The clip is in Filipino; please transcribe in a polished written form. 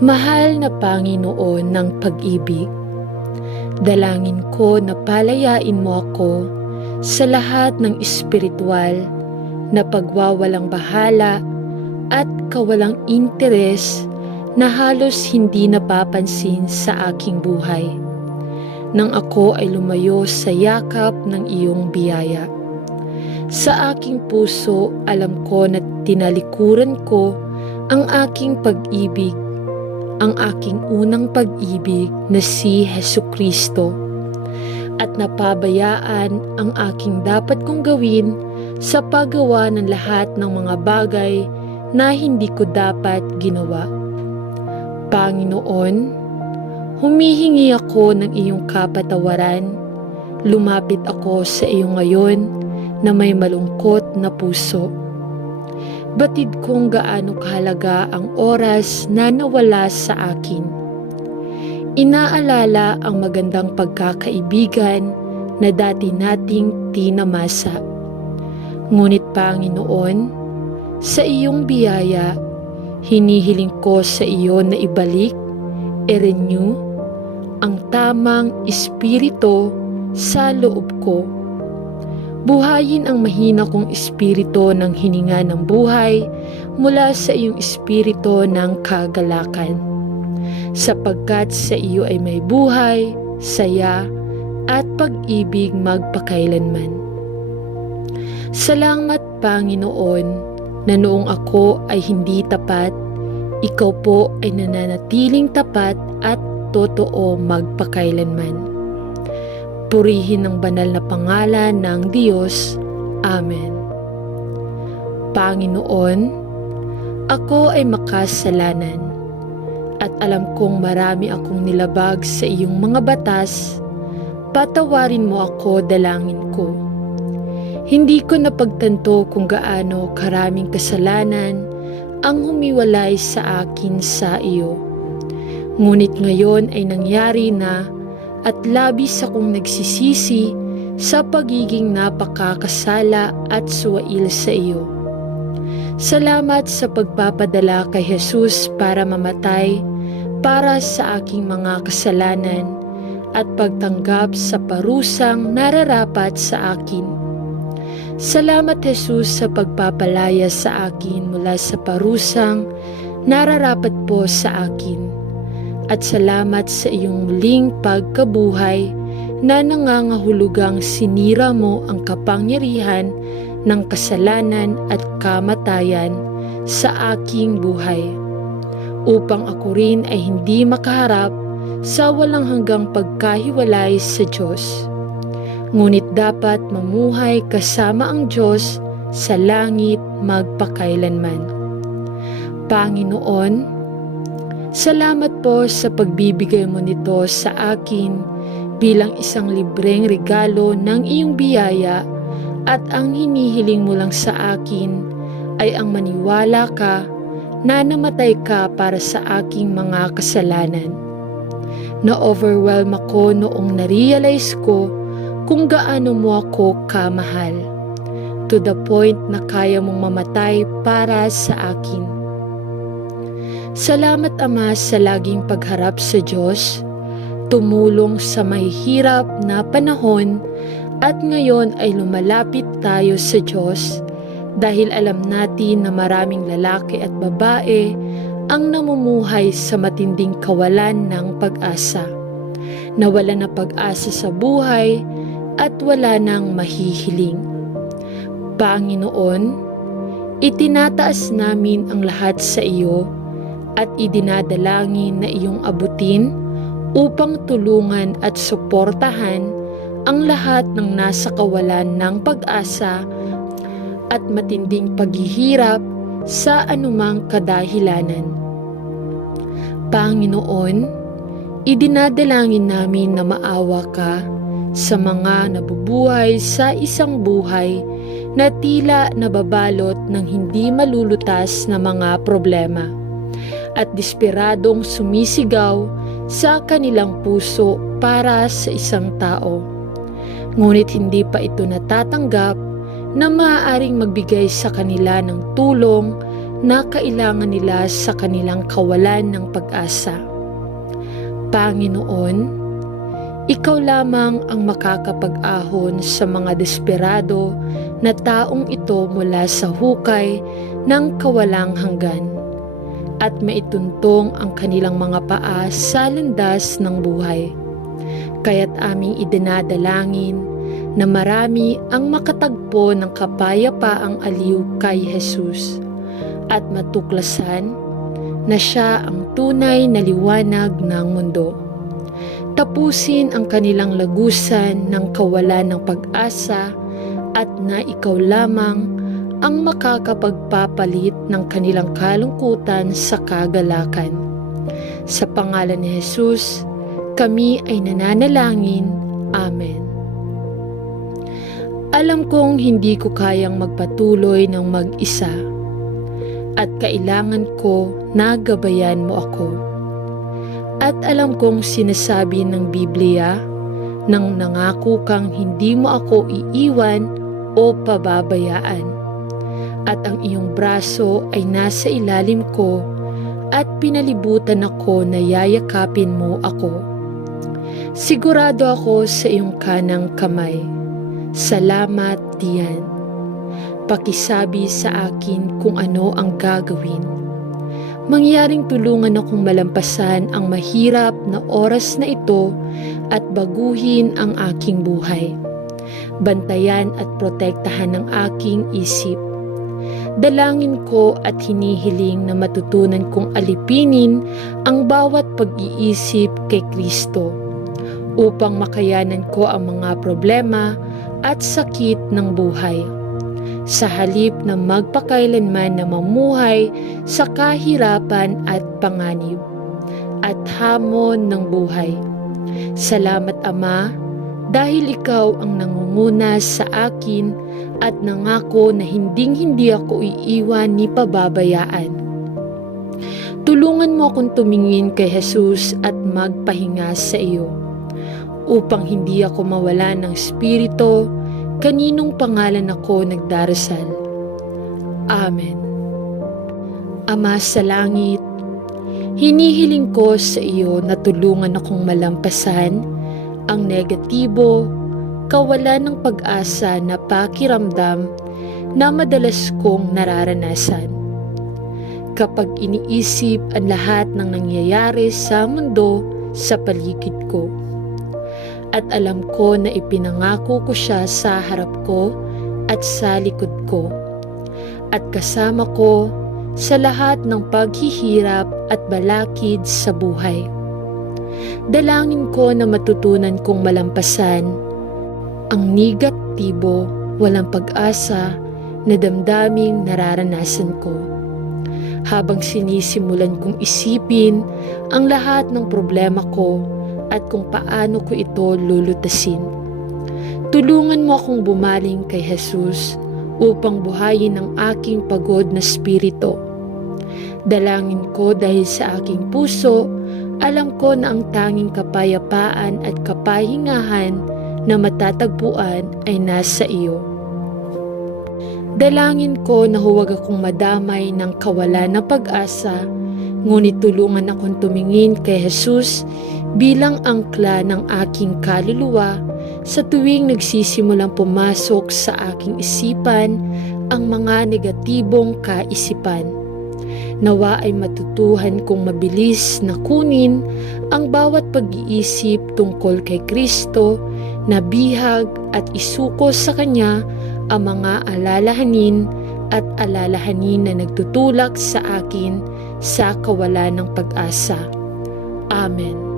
Mahal na Panginoon ng pag-ibig, dalangin ko na palayain mo ako sa lahat ng espiritual na pagwawalang bahala at kawalang interes na halos hindi napapansin sa aking buhay, nang ako ay lumayo sa yakap ng iyong biyaya. Sa aking puso, alam ko na tinalikuran ko ang aking pag-ibig, ang aking unang pag-ibig na si Hesukristo, at napabayaan ang aking dapat kong gawin sa paggawa ng lahat ng mga bagay na hindi ko dapat ginawa. Panginoon, humihingi ako ng iyong kapatawaran. Lumapit ako sa iyo ngayon na may malungkot na puso. Batid kong gaano kahalaga ang oras na nawala sa akin. Inaalala ang magandang pagkakaibigan na dati nating tinamasa. Ngunit Panginoon, sa iyong biyaya, hinihiling ko sa iyo na ibalik, i-renew, ang tamang espiritu sa loob ko. Buhayin ang mahina kong espiritu ng hininga ng buhay mula sa iyong espiritu ng kagalakan. Sapagkat sa iyo ay may buhay, saya, at pag-ibig magpakailanman. Salamat Panginoon na noong ako ay hindi tapat, ikaw po ay nananatiling tapat at totoo magpakailanman. Purihin ang banal na pangalan ng Diyos. Amen. Panginoon, ako ay makasalanan at alam kong marami akong nilabag sa iyong mga batas. Patawarin mo ako, dalangin ko. Hindi ko napagtanto kung gaano karaming kasalanan ang humiwalay sa akin sa iyo. Ngunit ngayon ay nangyari na at labis akong nagsisisi sa pagiging napakakasala at suwail sa iyo. Salamat sa pagpapadala kay Jesus para mamatay para sa aking mga kasalanan at pagtanggap sa parusang nararapat sa akin. Salamat Jesus sa pagpapalaya sa akin mula sa parusang nararapat po sa akin. At salamat sa iyong muling pagkabuhay na nangangahulugang sinira mo ang kapangyarihan ng kasalanan at kamatayan sa aking buhay, upang ako rin ay hindi makaharap sa walang hanggang pagkahiwalay sa Diyos. Ngunit dapat mamuhay kasama ang Diyos sa langit magpakailanman. Panginoon, salamat po sa pagbibigay mo nito sa akin bilang isang libreng regalo ng iyong biyaya, at ang hinihiling mo lang sa akin ay ang maniwala ka na namatay ka para sa aking mga kasalanan. Na-overwhelm ako noong na-realize ko kung gaano mo ako kamahal, to the point na kaya mong mamatay para sa akin. Salamat Ama sa laging pagharap sa Diyos, tumulong sa mahihirap na panahon, at ngayon ay lumalapit tayo sa Diyos dahil alam natin na maraming lalaki at babae ang namumuhay sa matinding kawalan ng pag-asa, nawala na pag-asa sa buhay at wala nang mahihiling. Panginoon, itinataas namin ang lahat sa iyo at idinadalangin na iyong abutin upang tulungan at suportahan ang lahat ng nasa kawalan ng pag-asa at matinding paghihirap sa anumang kadahilanan. Panginoon, idinadalangin namin na maawa ka sa mga nabubuhay sa isang buhay na tila nababalot ng hindi malulutas na mga problema at desperadong sumisigaw sa kanilang puso para sa isang tao. Ngunit hindi pa ito natatanggap na maaaring magbigay sa kanila ng tulong na kailangan nila sa kanilang kawalan ng pag-asa. Panginoon, Ikaw lamang ang makakapag-ahon sa mga desperado na taong ito mula sa hukay ng kawalang hanggan at maituntong ang kanilang mga paa sa landas ng buhay. Kaya't aming idinadalangin na marami ang makatagpo ng kapayapaang aliw kay Jesus at matuklasan na Siya ang tunay na liwanag ng mundo. Tapusin ang kanilang lagusan ng kawalan ng pag-asa at na Ikaw lamang ang makakapagpapalit ng kanilang kalungkutan sa kagalakan. Sa pangalan ni Jesus, kami ay nananalangin. Amen. Alam kong hindi ko kayang magpatuloy ng mag-isa at kailangan ko na gabayan mo ako. At alam kong sinasabi ng Biblia nang nangako kang hindi mo ako iiwan o pababayaan. At ang iyong braso ay nasa ilalim ko at pinalibutan ako na yayakapin mo ako. Sigurado ako sa iyong kanang kamay. Salamat diyan. Pakisabi sa akin kung ano ang gagawin. Mangyaring tulungan akong malampasan ang mahirap na oras na ito at baguhin ang aking buhay. Bantayan at protektahan ang aking isip. Dalangin ko at hinihiling na matutunan kong alipinin ang bawat pag-iisip kay Kristo upang makayanan ko ang mga problema at sakit ng buhay. Sa halip na magpakailanman na mamuhay sa kahirapan at panganib at hamon ng buhay. Salamat Ama, dahil Ikaw ang nangunguna sa akin at nangako na hinding-hindi ako iiwan ni pababayaan. Tulungan mo akong tumingin kay Jesus at magpahinga sa iyo, upang hindi ako mawala ng spirito kaninong pangalan ako nagdarasal. Amen. Ama sa langit, hinihiling ko sa iyo na tulungan akong malampasan ang negatibo, kawalan ng pag-asa na pakiramdam na madalas kong nararanasan. Kapag iniisip ang lahat ng nangyayari sa mundo sa paligid ko. At alam ko na ipinangako ko siya sa harap ko at sa likod ko. At kasama ko sa lahat ng paghihirap at balakid sa buhay. Dalangin ko na matutunan kong malampasan ang negatibo, walang pag-asa na damdaming nararanasan ko. Habang sinisimulan kong isipin ang lahat ng problema ko at kung paano ko ito lulutasin. Tulungan mo akong bumaling kay Jesus upang buhayin ang aking pagod na spirito. Dalangin ko dahil sa aking puso, alam ko na ang tanging kapayapaan at kapahingahan na matatagpuan ay nasa iyo. Dalangin ko na huwag akong madamay ng kawalan ng pag-asa, ngunit tulungan akong tumingin kay Jesus bilang angkla ng aking kaluluwa sa tuwing nagsisimulang pumasok sa aking isipan ang mga negatibong kaisipan. Nawa ay matutuhan kong mabilis na kunin ang bawat pag-iisip tungkol kay Kristo na bihag at isuko sa Kanya ang mga alalahanin at alalahanin na nagtutulak sa akin sa kawalan ng pag-asa. Amen.